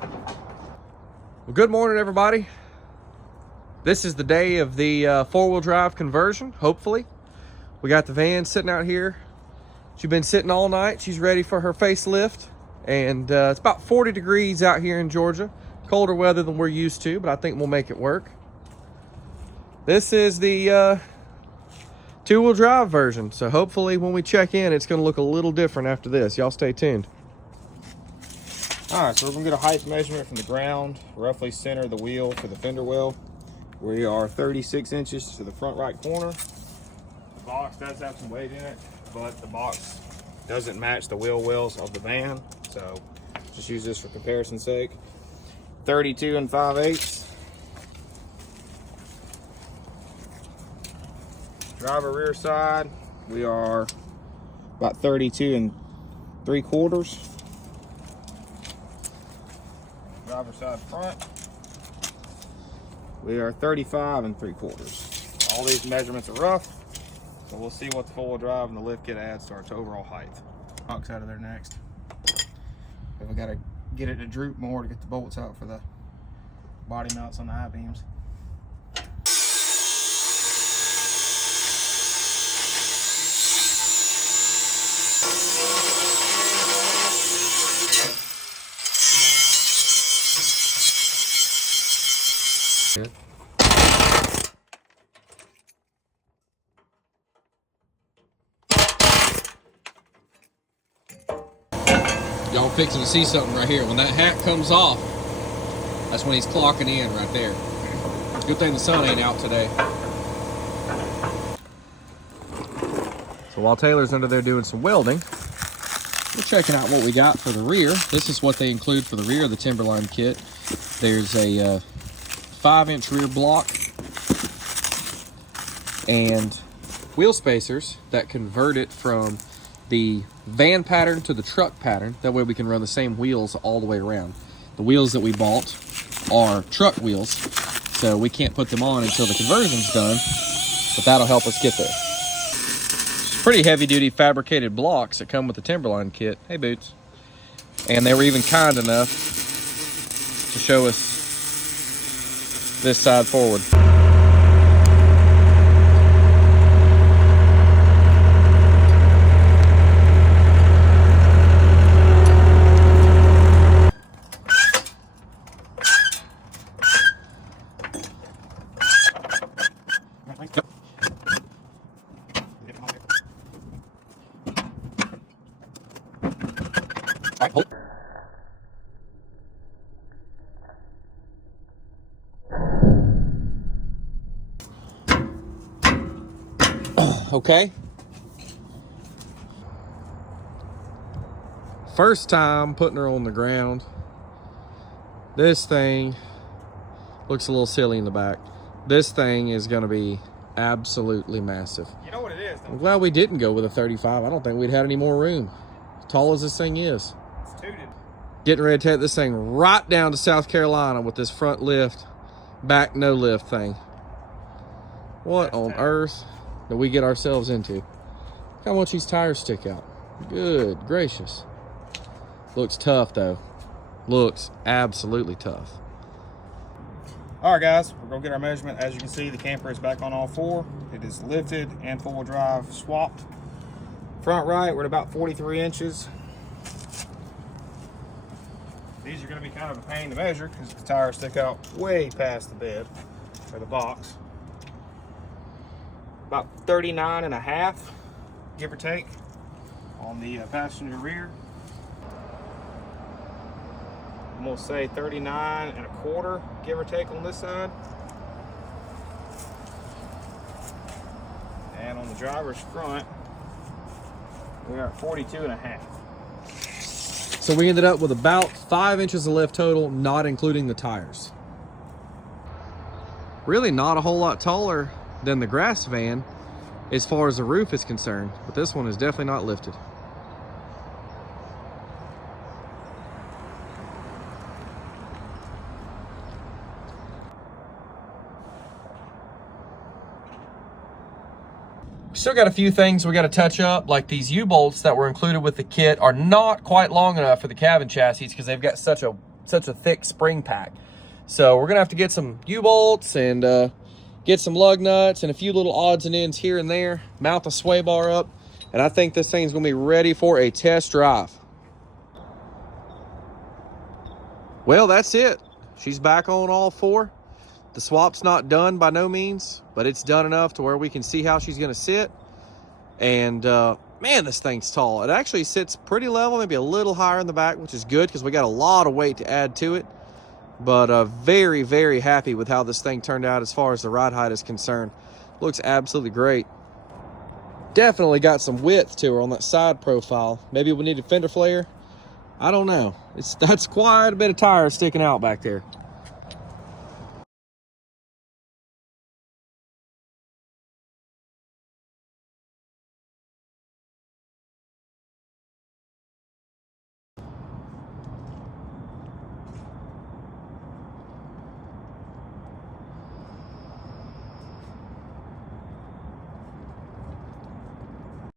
Well, good morning, everybody. This is the day of the four-wheel drive conversion, hopefully. We got the van sitting out here. She's been sitting all night. She's ready for her facelift. And it's about 40 degrees out here in Georgia. Colder weather than we're used to, but I think we'll make it work. This is the two-wheel drive version. So hopefully when we check in, it's gonna look a little different after this. Y'all stay tuned. All right, so we're gonna get a height measurement from the ground, roughly center of the wheel for the fender well. We are 36 inches to the front right corner. The box does have some weight in it, but the box doesn't match the wheel wells of the van, so just use this for comparison's sake. 32 5/8. Driver rear side, we are about 32 3/4. Driver side front, we are 35 3/4. All these measurements are rough, so we'll see what the four-wheel drive and the lift kit adds to our overall height. Box out of there next. We got to get it to droop more to get the bolts out for the body mounts on the I-beams. Y'all fixing to see something right here. When that hat comes off, that's when he's clocking in right there. Good thing the sun ain't out today. So while Taylor's under there doing some welding, we're checking out what we got for the rear. This is what they include for the rear of the Timberline kit. There's a 5-inch rear block and wheel spacers that convert it from the van pattern to the truck pattern. That way we can run the same wheels all the way around. The wheels that we bought are truck wheels, so we can't put them on until the conversion's done, but that'll help us get there. Pretty heavy duty fabricated blocks that come with the Timberline kit. Hey, Boots. And they were even kind enough to show us this side forward. Okay. First time putting her on the ground. This thing looks a little silly in the back. This thing is going to be absolutely massive. You know what it is, I'm glad we didn't go with a 35. I don't think we'd had any more room. As tall as this thing is. It's tooted. Getting ready to take this thing right down to South Carolina with this front lift, back no lift thing. What on earth did we get ourselves into? Look how much these tires stick out. Good gracious. Looks tough though. Looks absolutely tough. All right, guys, we're gonna get our measurement. As you can see, the camper is back on all four. It is lifted and four-wheel drive swapped. Front right, we're at about 43 inches. These are gonna be kind of a pain to measure because the tires stick out way past the bed or the box. About 39.5, give or take, on the passenger rear. I'm gonna say 39.25, give or take, on this side. And on the driver's front, we are at 42.5. So we ended up with about 5 inches of lift total, not including the tires. Really not a whole lot taller than the grass van as far as the roof is concerned, but this one is definitely not lifted. Still got a few things we got to touch up, like these U-bolts that were included with the kit are not quite long enough for the cabin chassis because they've got such a such a thick spring pack. So we're gonna have to get some U-bolts and get some lug nuts and a few little odds and ends here and there, mount the sway bar up, and I think this thing's gonna be ready for a test drive. Well, that's it. She's back on all four. The swap's not done by no means, but it's done enough to where we can see how she's gonna sit. And man, this thing's tall. It actually sits pretty level, maybe a little higher in the back, which is good because we got a lot of weight to add to it. But very, very happy with how this thing turned out as far as the ride height is concerned. Looks absolutely great. Definitely got some width to her on that side profile. Maybe we need a fender flare. I don't know. That's quite a bit of tire sticking out back there.